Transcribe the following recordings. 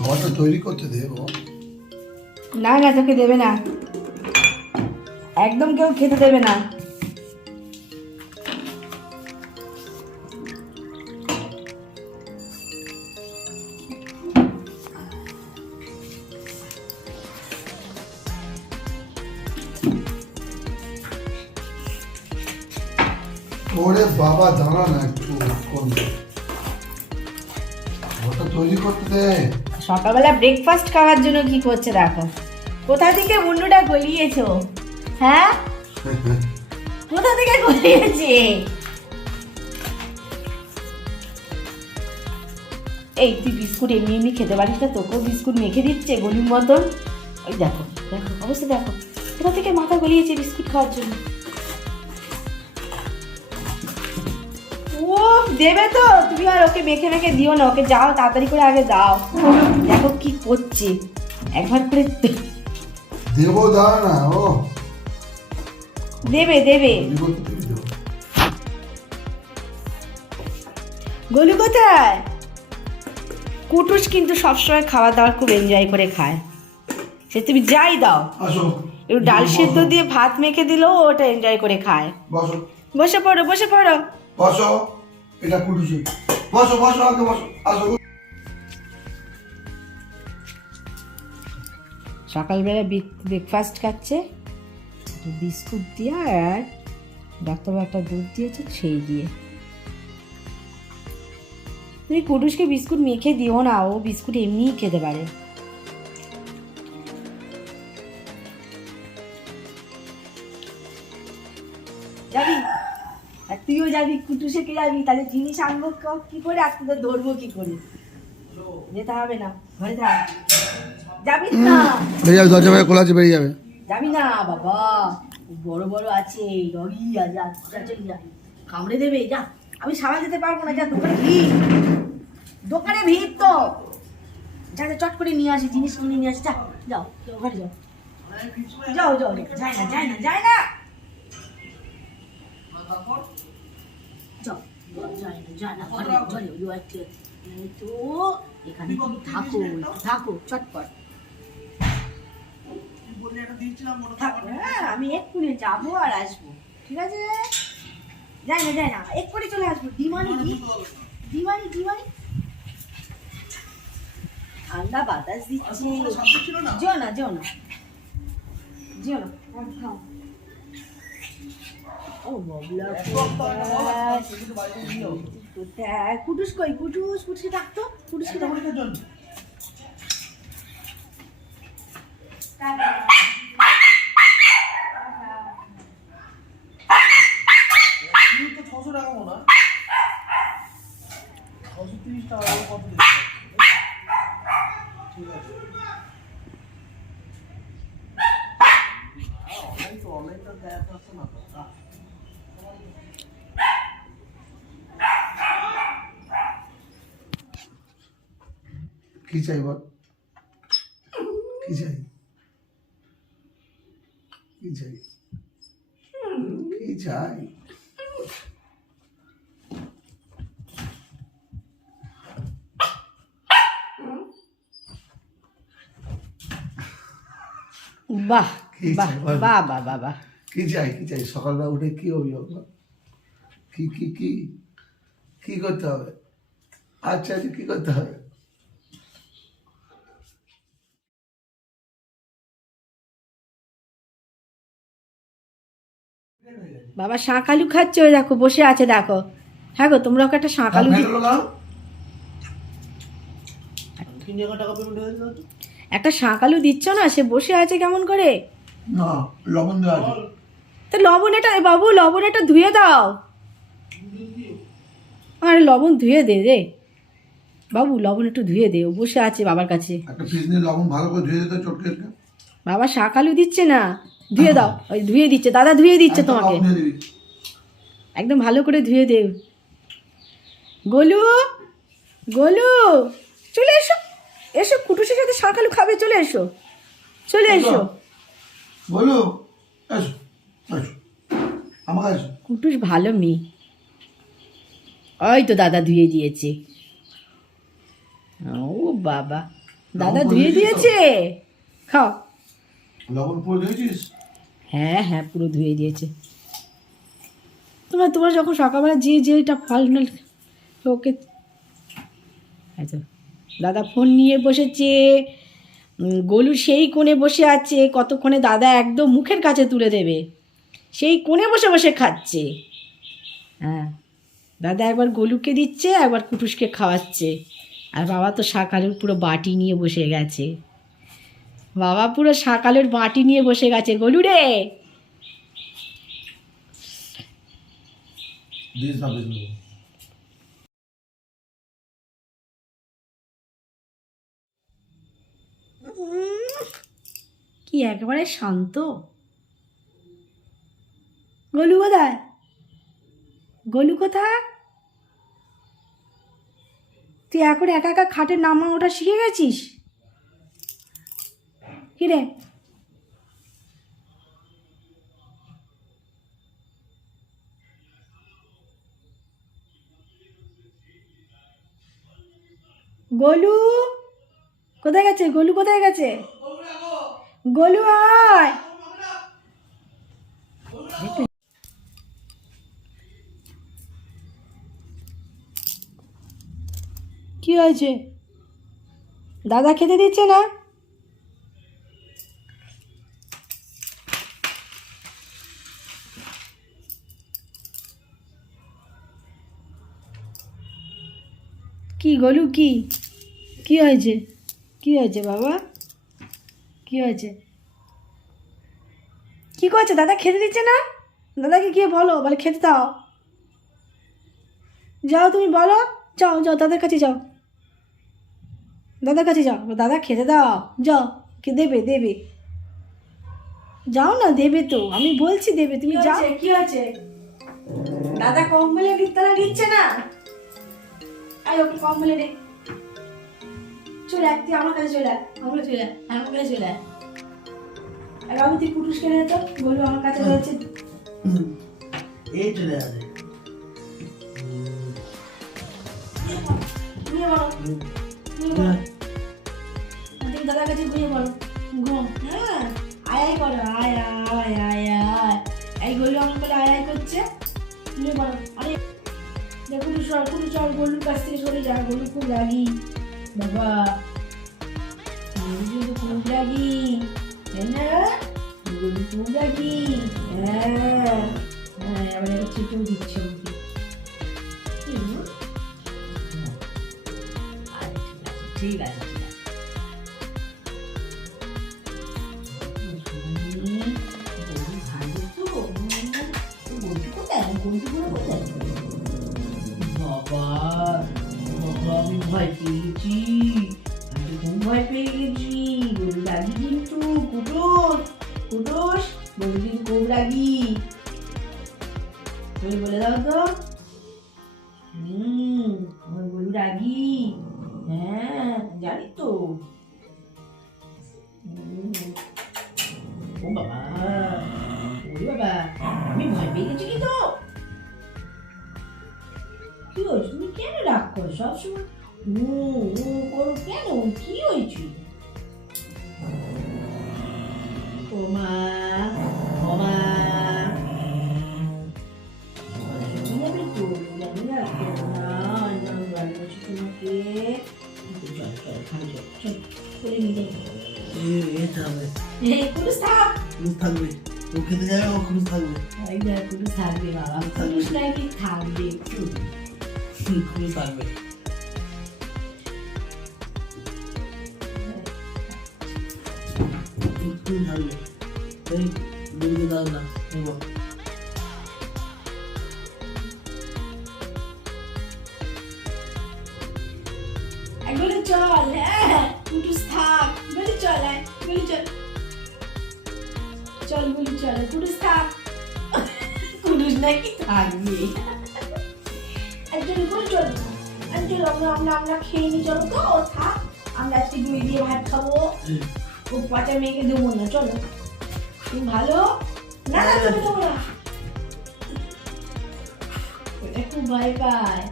খাবারটা তৈরি করতে দেবো? না না, তোকে দেবে না, একদম কেউ খেতে দেবে না। ওরে বাবা দাঁড়া না একটু, খাবারটা তৈরি করতে দে। সকালবেলা ব্রেকফাস্ট খাওয়ার জন্য কি করছে দেখো, কোথা থেকে মুন্ডুটা গলিয়েছো? হ্যাঁ, কোথা থেকে গলিয়েছে? এই তুই বিস্কুট এমনি এমনি খেতে পারিস না, তোকেও বিস্কুট মেখে দিচ্ছে গলির মতন। ওই দেখো দেখো অবস্থা দেখো, কোথা থেকে মাথা গলিয়েছে বিস্কুট খাওয়ার জন্য। ও দেবে তো, তুমি আর ওকে মেখে মেখে দিও না, ওকে যাও তাড়াতাড়ি করে আগে দাও। দেখো কি করছে, একবার করে দেবো, দাঁড়া না। ও দেবে দেবে। তৈরি করতে দেবো। গোলু কোথায়? কুটুস কিন্তু সবসময় খাওয়া দাওয়া খুব এনজয় করে খায়, সে তুমি যাই দাও, আসো একটু ডাল সিদ্ধ দিয়ে ভাত মেখে দিলেও ওটা এনজয় করে খায়। বসো বসে পড়ো বসে পড়ো। বসো, এটা কুটুসি। বসো বসো, আগে বসো, আসো। সকালবেলা ব্রেকফাস্ট খাচ্ছে বিস্কুট দিয়ে, আর ডাক্তারবাবু একটা দুধ দিয়েছে সেই দিয়ে। তুমি কুটুসকে বিস্কুট মেখে দিও না, ও বিস্কুট এমনিই খেতে পারে। যাবি আর তুইও যাবি, কুটুসে কে যাবি, তাহলে জিনিস আনবো কি করে, আর তোদের ধরবো কি করে? যেতে হবে না, ঘরে থাক। যাবি না, বেরিয়ে যাবে, দরজা বাইরে খোলা আছে, বেরিয়ে যাবে। যাবি না বাবা, বড় বড় আছে ডগি, যা চলে যা, কামড়ে দেবে, যা। আমি সামাল দিতে পারবো না, যা, দোকানে ভিড়, দোকানে ভিড় তো, যা যা চট করে নিয়ে আসি, জিনিস কিনে নিয়ে আসি, যা যাও যাও, ঘরে যাও, যাও যাও, যায় না যায় না যায় না, যাও যায় না যায় না, ঘরে ঘরে তো এখানে তুমি থাকো থাকো চটপট। হ্যাঁ আমি এক্ষুনি যাবো আর আসবো, ঠিক আছে? যাই না যাই না, এক্ষুনি চলে আসবো। ডিমানি ডিমানি ডিমানি, ঠান্ডা বাতাস দিচ্ছে, যেও না যেও না যেও না, খাও। ও বাবলা কোথায়? কুটুস কই? কুটুসকে ডাকতো, কুটুসকে ডাকতো। কি চাই বল, কি চাই, কি চাই, কি চাই? বাহ কি বাহ চাই বল? বাহ বাহ বাহ বাহ। কি চাই, কি চাই? সকালবেলা উঠে কি অভিযোগ বল? কি কি কি কি করতে হবে? আচ্ছা আচ্ছা, কি করতে হবে? বাবা শাঁকালু খাচ্ছে, ওই দেখো বসে আছে দেখো। হ্যাঁ গো, তোমরা ওকে একটা শাঁকালু একটা শাঁকালু দিচ্ছ না, সে বসে আছে কেমন করে? না, লবণ দেওয়া আছে। তা লবণ এটা, বাবু লবণ এটা ধুয়ে দাও, আরে লবণ ধুয়ে দে রে বাবু, লবণ একটু ধুয়ে দে, ও বসে আছে বাবার কাছে। একটা পিস নিয়ে লবণ ভালো করে ধুয়ে দিতে, চটকে বাবা শাঁকালু দিচ্ছে না, ধুয়ে দাও। ওই ধুয়ে দিচ্ছে, দাদা ধুয়ে দিচ্ছে তোমাকে, একদম ভালো করে ধুয়ে দে। গোলু গোলু চলে এসো, এসো কুটুসের সাথে শাঁকালু খাবে, চলে এসো চলে এসো। বলো, এসো এসো, আমার কাছে। কুটুস ভালো মেয়ে, ওই তো দাদা ধুয়ে দিয়েছে। ও বাবা, দাদা ধুয়ে দিয়েছে, খাও। লবণ পুরো দিয়েছিস? হ্যাঁ হ্যাঁ, পুরো ধুয়ে দিয়েছে। তোমার যখন সকালবেলা যেটা ফল ওকে, আচ্ছা দাদা ফোন নিয়ে বসেছে, গোলু সেই কোণে বসে আছে, কতক্ষণে দাদা একদম মুখের কাছে তুলে দেবে, সেই কোণে বসে বসে খাচ্ছে। হ্যাঁ, দাদা একবার গোলুকে দিচ্ছে, একবার কুটুসকে খাওয়াচ্ছে, আর বাবা তো শাকালুর পুরো বাটি নিয়ে বসে গেছে। বাবা পুরো শাকালুর বাটি নিয়ে বসে গেছে। গোলু রে, দিস না দিস। কি একেবারে শান্ত। গোলু কোথায়? গোলু কোথায়? তুই এখন একা একা খাটে নামা ওটা শিখে গেছিস? কি রে? গোলু কোথায় গেছে? গোলু কোথায় গেছে? গোলু আয়। কি হয়েছে? দাদা খেতে দিচ্ছে না? কি গোলু, কি হয়েছে? কি হয়েছে বাবা? কি হয়েছে? কি করছে? দাদা খেতে দিচ্ছে না? দাদাকে গিয়ে বলো, বলে খেতে দাও। যাও তুমি বলো, যাও দাদার কাছে যাও, দাদার কাছে যাও, দাদা খেতে দাও, যাও। কে দেবে? যাও না, দেবে তো, আমি বলছি দেবে, তুমি যাও। কি আছে? দাদা কম্বলে বিদ্যালয় দিচ্ছে না? আয় ওকে কম্বলে দে। চলে আয়, তুই আমার কাছে চলে আয়, আমার কাছে চলে আয়। আর বাবু তুই কুটুস কেনে তো, বলবো আমার কাছে রয়েছে। এই চলে আসে। নিয়ে বলো, তুমি দাদার কাছে ঘুমিয়ে বলো, ঘুম। হ্যাঁ, আয় করো, আয়। এই গলু আমার বলে আয় করছে, নিয়ে বলো। আরে কুটুস গলুর কাছ থেকে সরে যা, গলু খুব রাগি বাবা, গলু খুব রাগি, তাই না? গলু খুব রাগি। হ্যাঁ, আবার একটা চিকেন দিচ্ছে ওকে। ঠিক আছে। বাবা আমি ভয় পেয়ে গেছি, ভয় পেয়ে গেছি। গরু রাগি কিন্তু, কুটুস গরু কিন্তু খুব রাগি। তুমি বলে দাও তো। আমার গরু রাগি। হ্যাঁ জানি তো। ও বাবা, ওরে বাবা, আমি ভয় পেয়ে গেছি কিন্তু। কি হয়েছে? তুমি কেন রাগ করো সবসময়? করো কেন? কি হয়েছে? ওমা যাবে তো, জানি না বলছি তোমাকে। চল করে নিয়ে যাবো। পুলিশ থাকবে, ও খেতে যাবে, ও খুশ থাকবে। পুলিশ থাকবে বাবা, পুলিশ নাকি থাকবে, খুশ থাকবে। থাকবে, এই দুধ দাও না, নেব। একবারে চল। হ্যাঁ কুটুস থাক, বলি চল, বলি চল, বলি চল, কুটুস থাক। কুটুস নাকি থাকবে। একজন বলি চল, আমরা খেয়ে নি, চলো তো, ও থাক, আমরা আজকে দই দিয়ে ভাত খাবো। ও পচা মেয়েকে দেবো না, চলো। তুমি ভালো না, তুমি দেবো না, ওটা খুব ভয় পায়।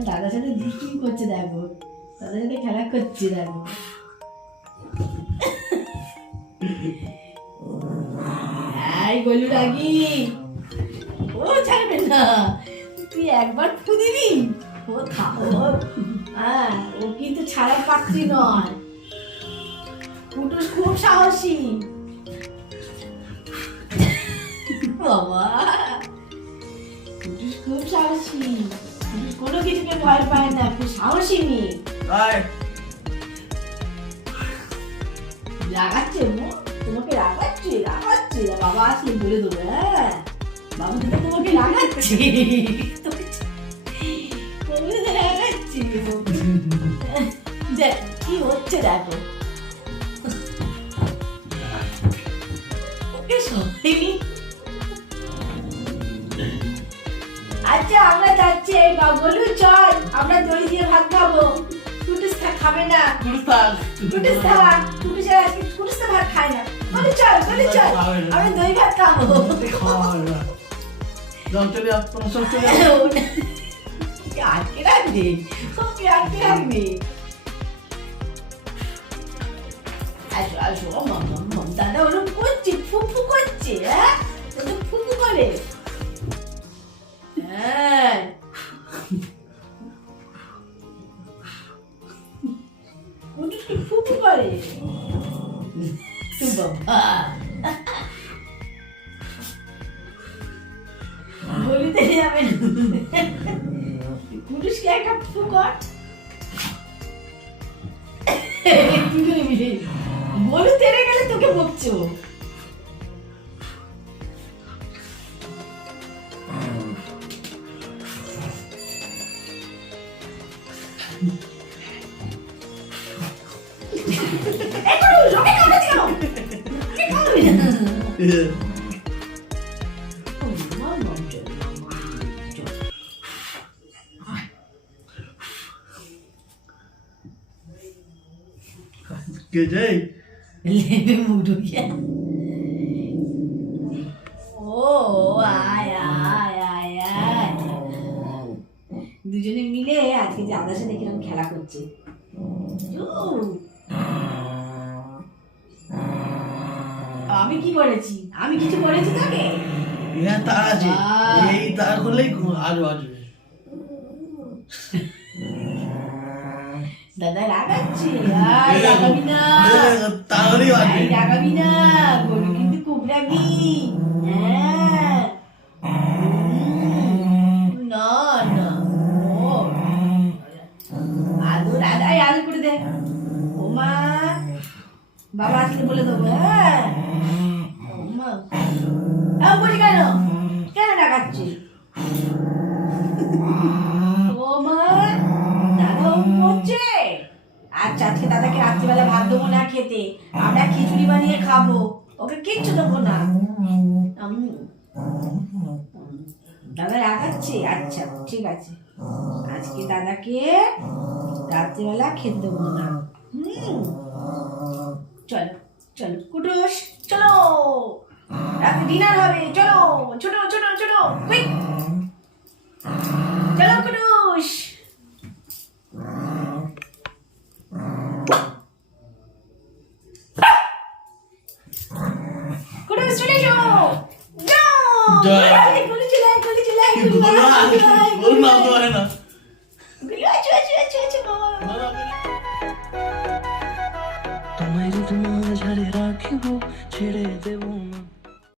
এখন দাদার সাথে দুষ্টুমি করছে দেখো, দাদার সাথে খেলা করছে দেখো। এই গলু রাগি, ও ছাড়বে না, তুই একবার ফু দিবি ও থামো। হ্যাঁ, ও কিন্তু ছাড়ার পাত্রী নয়, কুটুস খুব সাহসী। বাবা, কুটুস খুব সাহসী, কুটুস কোনো কিছুকে ভয় পায় না, খুব সাহসী মেয়ে। রাগাচ্ছে মো, তোমাকে রাগাচ্ছে রাগাচ্ছে, বাবা আসলে বলে দেবো। হ্যাঁ বাবু তো তোমাকে রাগাচ্ছে, রাগাচ্ছে। দেখ কি হচ্ছে দেখো, ওকে সবাই। আচ্ছা আমরা যাচ্ছি, বলু চল আমরা দই দিয়ে ভাত খাবো। কুটুস খাবে না, কুটুস ভাত খায় না। বলু চল আমরা দই ভাত খাবো। আটকে রাখবে, ওকে আটকে রাখবে। আসো আসো, দাদা ওরকম করছে, ফুফু করছে। হ্যাঁ ফুফু করে, হ্যাঁ ফুফু করে বাবা। বলিতে যাবে না, পুরুষকে একটা ফুফু কর। কি করবি, বলু তেড়ে গেলে তোকে বকছো। লেবে মুড়ো ও আয় আয় আয় আয়, দুজনে মিলে আজকে যে আদার সাথে কিরকম খেলা করছে। আমি কি করেছি, আমি কিছু করেছি তাকে? দাদা রাগাচ্ছে, রাগাবি না, রাগাবি না, গরু কিন্তু খুব রাগি। হ্যাঁ না না, আদর আদায় আদর করে দে। ও মা, বাবা আসলে বলে দেবো। হ্যাঁ ও মা, বলি কেন কেন রাগাচ্ছে? ও মা, দাদা করছে। আচ্ছা আজকে দাদাকে রাত্রিবেলা ভাত দেবো না খেতে, আমরা খিচুড়ি বানিয়ে খাবো, ওকে কিচ্ছু দেবো না। দাদা রাগাচ্ছে, আচ্ছা ঠিক আছে, আজকে দাদাকে রাত্রিবেলা খেতে দেবো না। চলো চলো কুটুস, চলো রাতে ডিনার হবে, চলো ছোট ছোট ছোট কুইক, চলো কুটুস। কুটুস চলে যাও, গলি চলে গলি চলে তোমায় যদি মাঝারে রাখিব ছেড়ে দেব না।